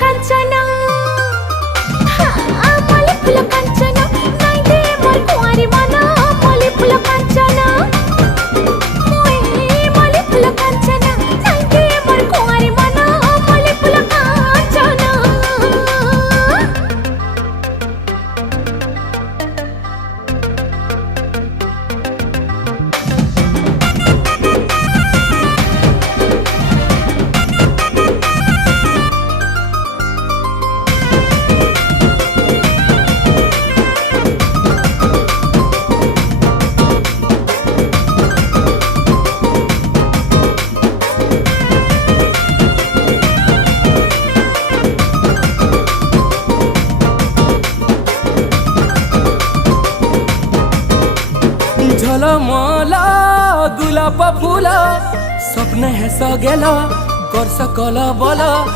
कांचना मल्ली फूल कांचना नाई दे मोर कुंवारी मना मल्ली फूल कांचना मल्ली फूल कांचना नाई दे मोर कुंवारी मना मल्ली फूल कांचना। झलमला गुलाब फुला स्वप्न हे सगेला कर सकल बला।